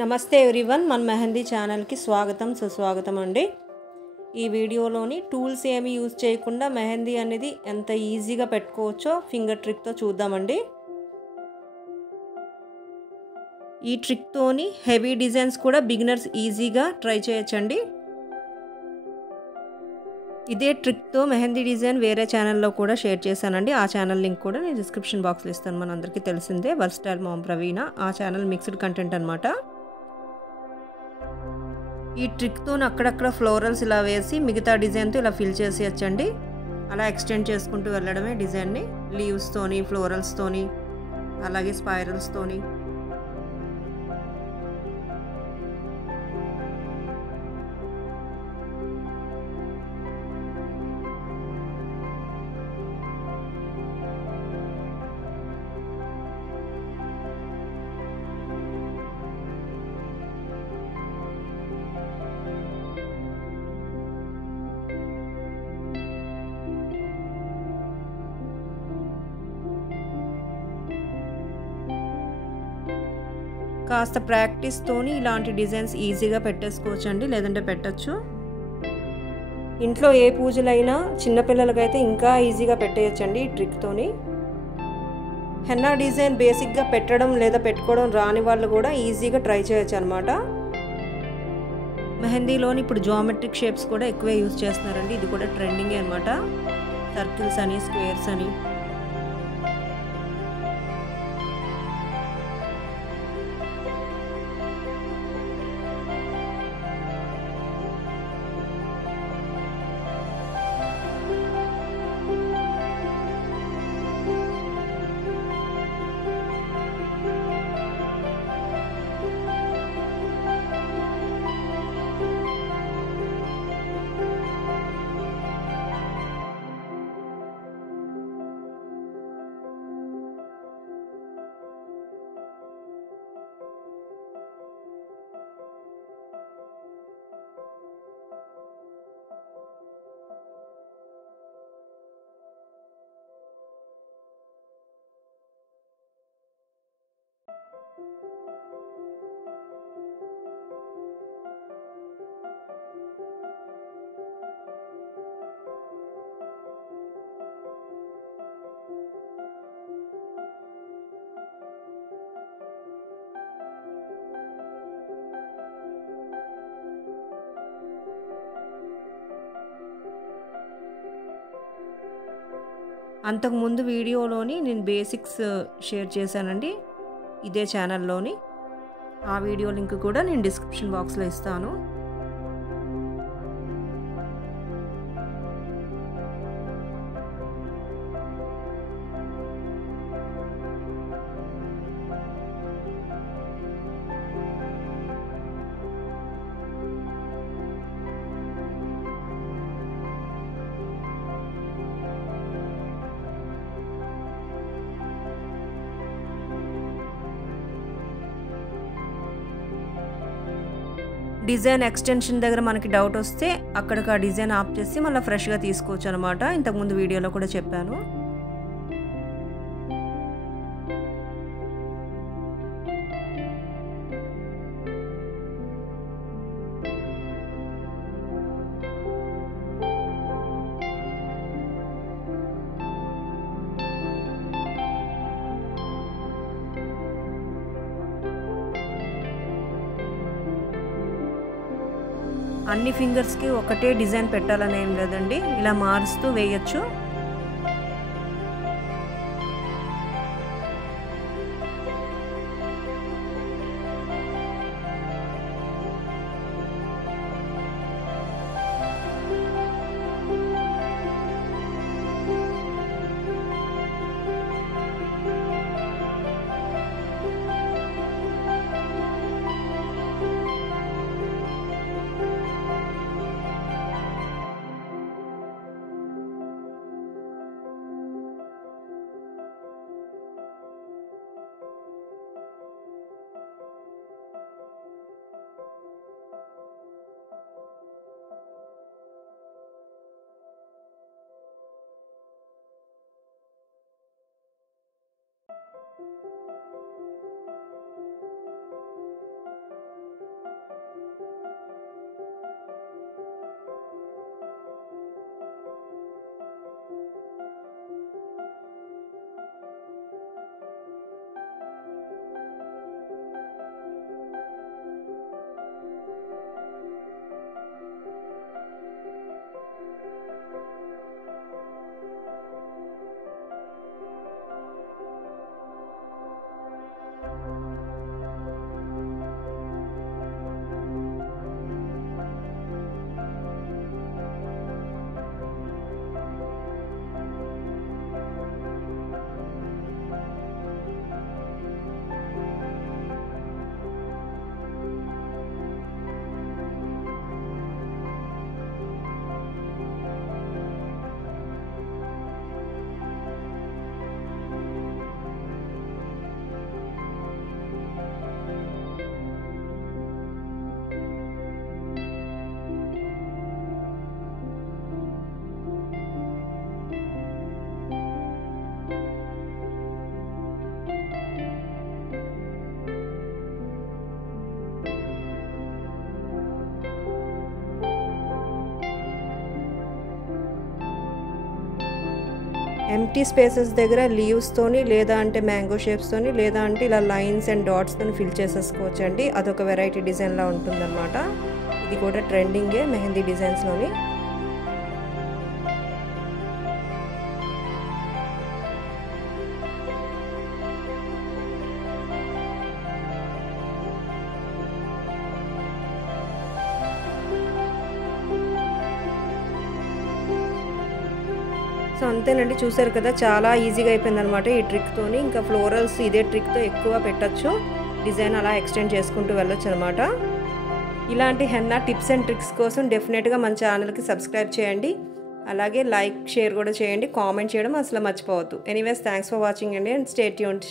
నమస్తే ఎవ్రీవన్, మన మెహందీ ఛానల్కి స్వాగతం సుస్వాగతం అండి. ఈ వీడియోలోని టూల్స్ ఏమి యూజ్ చేయకుండా మెహందీ అనేది ఎంత ఈజీగా పెట్టుకోవచ్చో ఫింగర్ ట్రిక్తో చూద్దామండి. ఈ ట్రిక్తోని హెవీ డిజైన్స్ కూడా బిగినర్స్ ఈజీగా ట్రై చేయొచ్చండి. ఇదే ట్రిక్తో మెహందీ డిజైన్ వేరే ఛానల్లో కూడా షేర్ చేశానండి. ఆ ఛానల్ లింక్ కూడా నేను డిస్క్రిప్షన్ బాక్స్లో ఇస్తాను. మనందరికీ తెలిసిందే, వర్స్టైల్ మామ్ ప్రవీణ. ఆ ఛానల్ మిక్స్డ్ కంటెంట్ అనమాట. ఈ ట్రిక్తో అక్కడక్కడ ఫ్లోరల్స్ ఇలా వేసి మిగతా డిజైన్తో ఇలా ఫిల్ చేసేయచ్చండి. అలా ఎక్స్టెండ్ చేసుకుంటూ వెళ్ళడమే డిజైన్ని, లీవ్స్తోని, ఫ్లోరల్స్తోని, అలాగే స్పైరల్స్తోని. కాస్త ప్రాక్టీస్తోని ఇలాంటి డిజైన్స్ ఈజీగా పెట్టేసుకోవచ్చండి, లేదంటే పెట్టచ్చు. ఇంట్లో ఏ పూజలైనా చిన్నపిల్లలకైతే ఇంకా ఈజీగా పెట్టేయచ్చండి ఈ ట్రిక్తోని. హెన్నా డిజైన్ బేసిక్గా పెట్టడం లేదా పెట్టుకోవడం రాని వాళ్ళు కూడా ఈజీగా ట్రై చేయొచ్చు అనమాట. మెహందీలోని ఇప్పుడు జామెట్రిక్ షేప్స్ కూడా ఎక్కువే యూజ్ చేస్తున్నారండి. ఇది కూడా ట్రెండింగే అనమాట. సర్కిల్స్ అని, స్క్వేర్స్ అని. అంతకుముందు వీడియోలోని నేను బేసిక్స్ షేర్ చేశానండి ఇదే ఛానల్లోని. ఆ వీడియో లింక్ కూడా నేను డిస్క్రిప్షన్ బాక్స్లో ఇస్తాను. డిజైన్ ఎక్స్టెన్షన్ దగ్గర మనకి డౌట్ వస్తే అక్కడికి ఆ డిజైన్ ఆఫ్ చేసి మళ్ళీ ఫ్రెష్గా తీసుకోవచ్చు అనమాట. ఇంతకుముందు వీడియోలో కూడా చెప్పాను. అన్ని ఫింగర్స్కి ఒకటే డిజైన్ పెట్టాలని ఏం లేదండి, ఇలా మారుస్తూ వేయచ్చు. ఎంప్టీ స్పేసెస్ దగ్గర లీవ్స్తోని లేదా అంటే మ్యాంగో షేప్స్తోని లేదా అంటే ఇలా లైన్స్ అండ్ డాట్స్తోని ఫిల్ చేసేసుకోవచ్చు అండి. అదొక వెరైటీ డిజైన్లా ఉంటుందన్నమాట. ఇది కూడా ట్రెండింగే మెహందీ డిజైన్స్లోని. సో అంతేనండి, చూసారు కదా చాలా ఈజీగా అయిపోయిందనమాట ఈ ట్రిక్తోని. ఇంకా ఫ్లోరల్స్ ఇదే ట్రిక్తో ఎక్కువ పెట్టచ్చు, డిజైన్ అలా ఎక్స్టెండ్ చేసుకుంటూ వెళ్ళొచ్చు అనమాట. ఇలాంటి హెన్నా టిప్స్ అండ్ ట్రిక్స్ కోసం డెఫినెట్గా మన ఛానల్కి సబ్స్క్రైబ్ చేయండి. అలాగే లైక్ షేర్ కూడా చేయండి, కామెంట్ చేయడం అసలు మర్చిపోవద్దు. ఎనీవేస్ థ్యాంక్స్ ఫర్ వాచింగ్ అండి అండ్ స్టే ట్యూన్డ్.